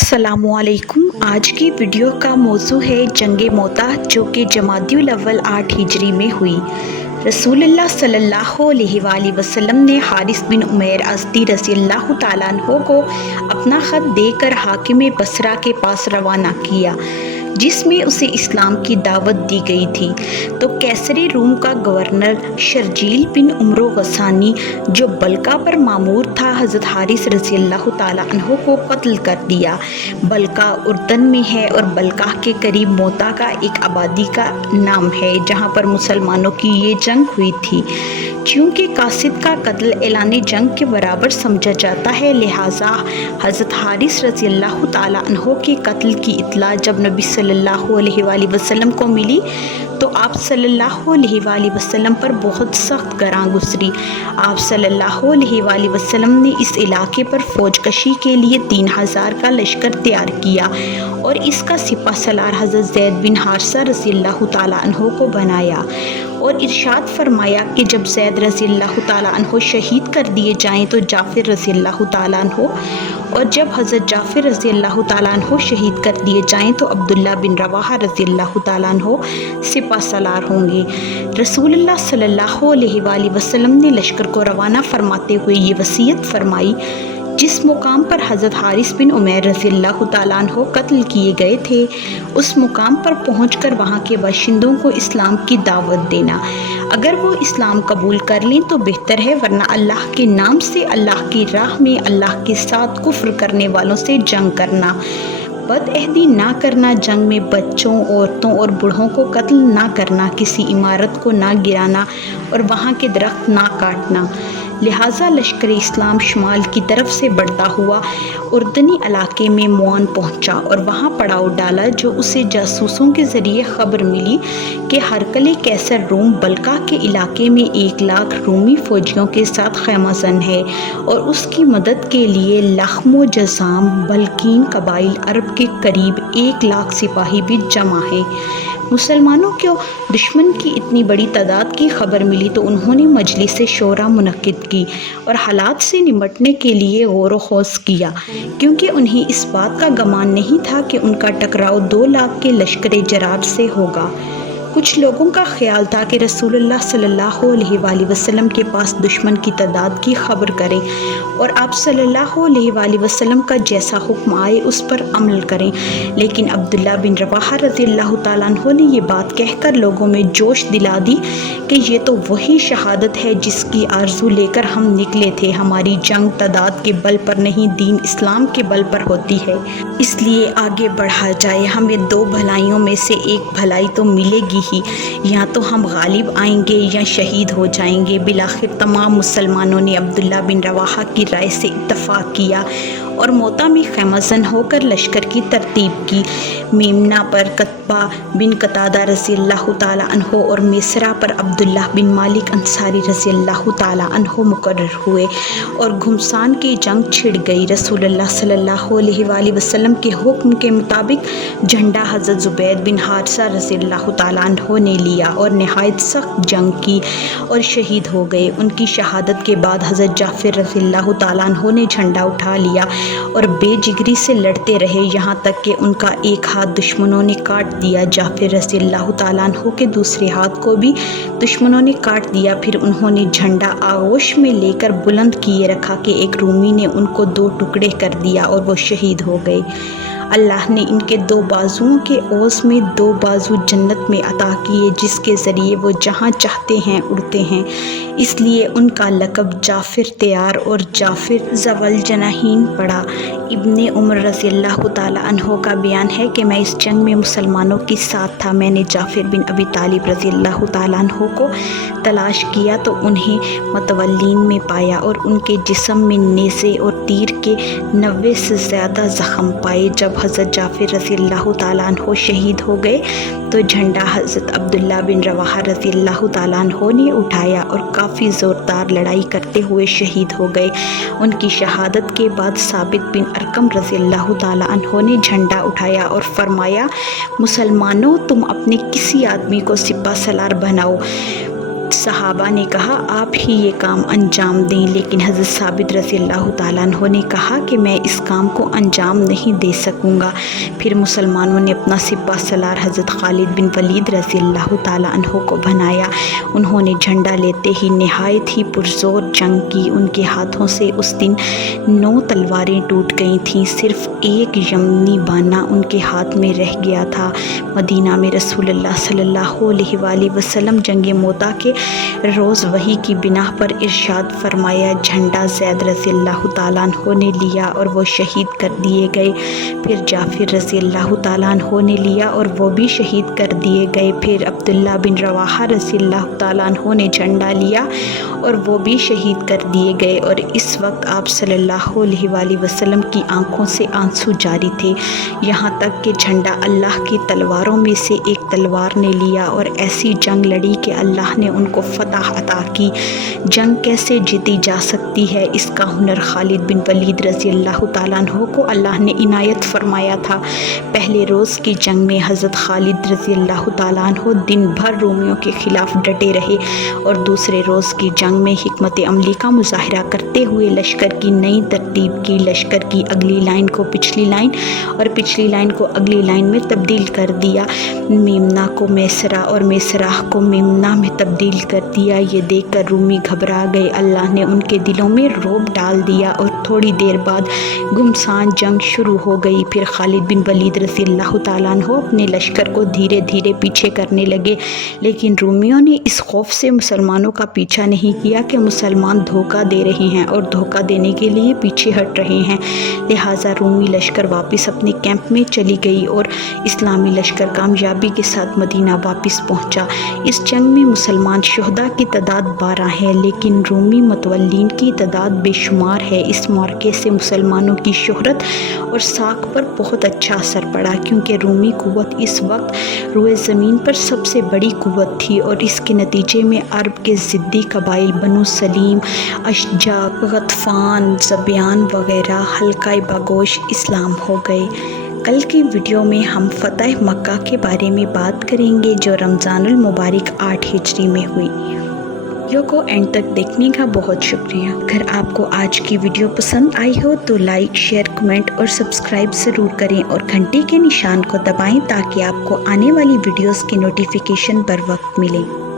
अस्सलाम वालेकुम। आज की वीडियो का मौजू है जंग मोता, जो कि जमादियुल अव्वल 8 हिजरी में हुई। रसूलुल्लाह सल्लल्लाहु अलैहि वसल्लम ने हारिस बिन उमैर अज़दी रज़ियल्लाहु ताला अन्हो को अपना ख़त देकर हाकिम बसरा के पास रवाना किया, जिसमें उसे इस्लाम की दावत दी गई थी। तो कैसरी रूम का गवर्नर शर्जील बिन उमरो गसानी, जो बलका पर मामूर था, हज़रत हारिस रज़ियल्लाहु ताला अन्हो को कत्ल कर दिया। बलका उर्दन में है और बलका के करीब मोता का एक आबादी का नाम है, जहाँ पर मुसलमानों की ये जंग हुई थी। क्योंकि कासिद का कत्ल एलान जंग के बराबर समझा जाता है, लिहाजा हज़रत हारिस रज़ियल्लाहु ताला अन्हो के कत्ल की इत्तला जब नबी सल्लल्लाहु अलैहि वसल्लम को मिली तो आप सल्लल्लाहु अलैहि वसल्लम पर बहुत सख्त गरां गुजरी। आप सल्लल्लाहु अलैहि वसल्लम ने इस इलाके पर फौजकशी के लिए 3000 का लश्कर तैयार किया और इसका सिपा सलार हज़रत ज़ैद बिन हारिसा रज़ियल्लाहु ताला अन्हो को बनाया और इरशाद फरमाया कि जब ज़ैद रज़ियल्लाहु ताला अन्हो शहीद कर दिए जाएं तो जाफ़िर रज़ियल्लाहु ताला अन्हो, और जब हज़रत जाफ़िर रज़ियल्लाहु ताला अन्हो शहीद कर दिए जाएं तो अब्दुल्ला बिन रवाहा रज़ियल्लाहु ताला अन्हो सिपा सलार होंगे। रसूलुल्लाह सल्लल्लाहु अलैहि वसल्लम ने लश्कर को रवाना फरमाते हुए ये वसीयत फरमाई, जिस मुकाम पर हज़रत हारिस बिन उमैर रज़ियल्लाहु ताला अन्हो कत्ल किए गए थे, उस मुकाम पर पहुंचकर वहां के बाशिंदों को इस्लाम की दावत देना। अगर वो इस्लाम कबूल कर लें तो बेहतर है, वरना अल्लाह के नाम से अल्लाह की राह में अल्लाह के साथ कुफ्र करने वालों से जंग करना, बदअहदी ना करना, जंग में बच्चों, औरतों और बूढ़ों को कत्ल ना करना, किसी इमारत को ना गिराना और वहाँ के दरख्त ना काटना। लिहाजा लश्कर इस्लाम शुमाल की तरफ से बढ़ता हुआ उर्दनी इलाके में मुआन पहुंचा और वहां पड़ाव डाला, जो उसे जासूसों के ज़रिए खबर मिली कि हरकल कैसर रूम बलका के इलाके में 1 लाख रूमी फ़ौजियों के साथ खैमाजन है और उसकी मदद के लिए लख्म जज़ाम बल्कीन कबाइल अरब के करीब 1 लाख सिपाही भी जमा हैं। मुसलमानों को दुश्मन की इतनी बड़ी तादाद की खबर मिली तो उन्होंने मजलिस शोरा मुनक्किद की और हालात से निपटने के लिए गौर व खौज किया, क्योंकि उन्हें इस बात का गमान नहीं था कि उनका टकराव 2 लाख के लश्कर जरार से होगा। कुछ लोगों का ख्याल था कि रसूलुल्लाह सल्लल्लाहु अलैहि वसल्लम के पास दुश्मन की तादाद की खबर करें और आप सल्लल्लाहु अलैहि वसल्लम का जैसा हुक्म आए उस पर अमल करें। लेकिन अब्दुल्ला बिन रवाहा रज़ियल्लाहु ताला अन्हो ने ये बात कहकर लोगों में जोश दिला दी कि ये तो वही शहादत है जिसकी आरजू लेकर हम निकले थे। हमारी जंग तादाद के बल पर नहीं, दीन इस्लाम के बल पर होती है, इसलिए आगे बढ़ा जाए। हमें 2 भलाइयों में से एक भलाई तो मिलेगी ही, या तो हम गालिब आएंगे या शहीद हो जाएंगे। बिलाखिर तमाम मुसलमानों ने अब्दुल्ला बिन रवाहा की राय से इत्तफाक किया और मोता में खैमजन होकर लश्कर की तरतीब की। मेमना पर कतबा बिन कतादा रज़ियल्लाहु ताला अन्हो और मिसरा पर अब्दुल्ला बिन मालिक अंसारी रज़ियल्लाहु ताला अन्हो मुकर्रर हुए और घुमसान की जंग छिड़ गई। रसूलुल्लाह सल्लल्लाहु अलैहि वसल्लम के हुक्म के मुताबिक झंडा हज़रत ज़ुबैर बिन हारिसा रज़ियल्लाहु ताला अन्हो ने लिया और नहायत सख्त जंग की और शहीद हो गए। उनकी शहादत के बाद हज़रत जाफ़िर रज़ियल्लाहु ताला अन्हो ने झंडा उठा लिया और बेजिगरी से लड़ते रहे, यहाँ तक कि उनका एक हाथ दुश्मनों ने काट दिया। जाफ़िर रज़ियल्लाहु ताला अन्हो के दूसरे हाथ को भी दुश्मनों ने काट दिया। फिर उन्होंने झंडा आगोश में लेकर बुलंद किए रखा कि एक रूमी ने उनको 2 टुकड़े कर दिया और वो शहीद हो गए। अल्लाह ने इनके 2 बाजुओं के ओस में 2 बाजू जन्नत में अता किए, जिसके ज़रिए वो जहाँ चाहते हैं उड़ते हैं। इसलिए उनका लक़ब जाफ़िर तैयार और जाफ़िर ज़वल जनाहीन पड़ा। इब्ने उमर रज़ियल्लाहु ताला अन्हो का बयान है कि मैं इस जंग में मुसलमानों के साथ था। मैंने जाफ़िर बिन अबी तालिब रज़ियल्लाहु ताला अन्हो को तलाश किया तो उन्हें मतवल्लीन में पाया और उनके जिस्म में नेज़े और तीर के 90 से ज़्यादा ज़ख़म पाए। जब हज़रत जाफ़िर रज़ियल्लाहु ताला अन्हो शहीद हो गए तो झंडा हज़रत अब्दुल्ला बिन रवाहा रज़ियल्लाहु ताला अन्हो ने उठाया और काफ़ी ज़ोरदार लड़ाई करते हुए शहीद हो गए। उनकी शहादत के बाद साबित बिन अरकम रज़ियल्लाहु ताला अन्हो ने झंडा उठाया और फरमाया, मुसलमानों, तुम अपने किसी आदमी को सिपा सलार बनाओ सहाबा ने कहा आप ही ये काम अंजाम दें, लेकिन हज़रत साबित रज़ी अल्लाह ताला अन्हो ने कहा कि मैं इस काम को अंजाम नहीं दे सकूँगा। फिर मुसलमानों ने अपना सिपा सलार हज़रत खालिद बिन वलीद रज़ी अल्लाह ताला अन्हो को बनाया। उन्होंने झंडा लेते ही नहायत ही पुरजोर जंग की। उनके हाथों से उस दिन 9 तलवारें टूट गई थीं, सिर्फ एक यमनी बाना उनके हाथ में रह गया था। मदीना में रसूलुल्लाह सल्लल्लाहु अलैहि वसल्लम जंग मोता के रोज़ वही की बिना पर इरशाद फरमाया, झंडा ज़ैद रज़ी अल्लाह ताला अन्हो ने लिया और वो शहीद कर दिए गए। फिर जाफिर रज़ी अल्लाह ताला अन्हो ने लिया और वो भी शहीद कर दिए गए। फिर अब्दुल्ला बिन रवाहा रज़ी अल्लाह ताला अन्हो ने झंडा लिया और वो भी शहीद कर दिए गए। और इस वक्त आप सल्लल्लाहु अलैहि वसल्लम की आंखों से आंसू जारी थे, यहाँ तक कि झंडा अल्लाह की तलवारों में से एक तलवार ने लिया और ऐसी जंग लड़ी कि अल्लाह ने उनको फतह अता की। जंग कैसे जीती जा सकती है, इसका हुनर खालिद बिन वलीद रज़ी अल्लाह ताला अन्हो को अल्लाह ने इनायत फरमाया था। पहले रोज़ की जंग में हज़रत खालिद रज़ी अल्लाह ताला अन्हो दिन भर रोमियों के ख़िलाफ़ डटे रहे और दूसरे रोज़ की जंग में हिकमत अमली का मुज़ाहरा करते हुए लश्कर की नई तरतीब की। लश्कर की अगली लाइन को पिछली लाइन और पिछली लाइन को अगली लाइन में तब्दील कर दिया। मेमना को मैसरा और मैसरा को मेमना में तब्दील कर दिया। ये देखकर रूमी घबरा गए। अल्लाह ने उनके दिलों में रोब डाल दिया और थोड़ी देर बाद गुमसान जंग शुरू हो गई। फिर खालिद बिन वलीद रज़ी अल्लाह ताला अन्हो अपने लश्कर को धीरे धीरे पीछे करने लगे, लेकिन रूमियों ने इस खौफ से मुसलमानों का पीछा नहीं किया कि मुसलमान धोखा दे रहे हैं और धोखा देने के लिए पीछे हट रहे हैं। लिहाजा रूमी लश्कर वापस अपने कैंप में चली गई और इस्लामी लश्कर कामयाबी के साथ मदीना वापस पहुंचा। इस जंग में मुसलमान शुहदा की तादाद 12 है, लेकिन रूमी मतवल्लीन की तादाद बेशुमार है। इस मौके से मुसलमानों की शोहरत और साख पर बहुत अच्छा असर पड़ा, क्योंकि रूमी कुव्वत इस वक्त रुए ज़मीन पर सबसे बड़ी कुव्वत थी और इसके नतीजे में अरब के ज़िद्दी कबाइल बनु सलीम, अशजा, गतफ़ान, ज़बियान वगैरह हल्का बगोश इस्लाम हो गए। कल की वीडियो में हम फ़तह मक्का के बारे में बात करेंगे, जो रमज़ानुल मुबारक 8 हिजरी में हुई। वीडियो को एंड तक देखने का बहुत शुक्रिया। अगर आपको आज की वीडियो पसंद आई हो तो लाइक, शेयर, कमेंट और सब्सक्राइब ज़रूर करें और घंटी के निशान को दबाएं ताकि आपको आने वाली वीडियोस की नोटिफिकेशन बर वक्त मिले।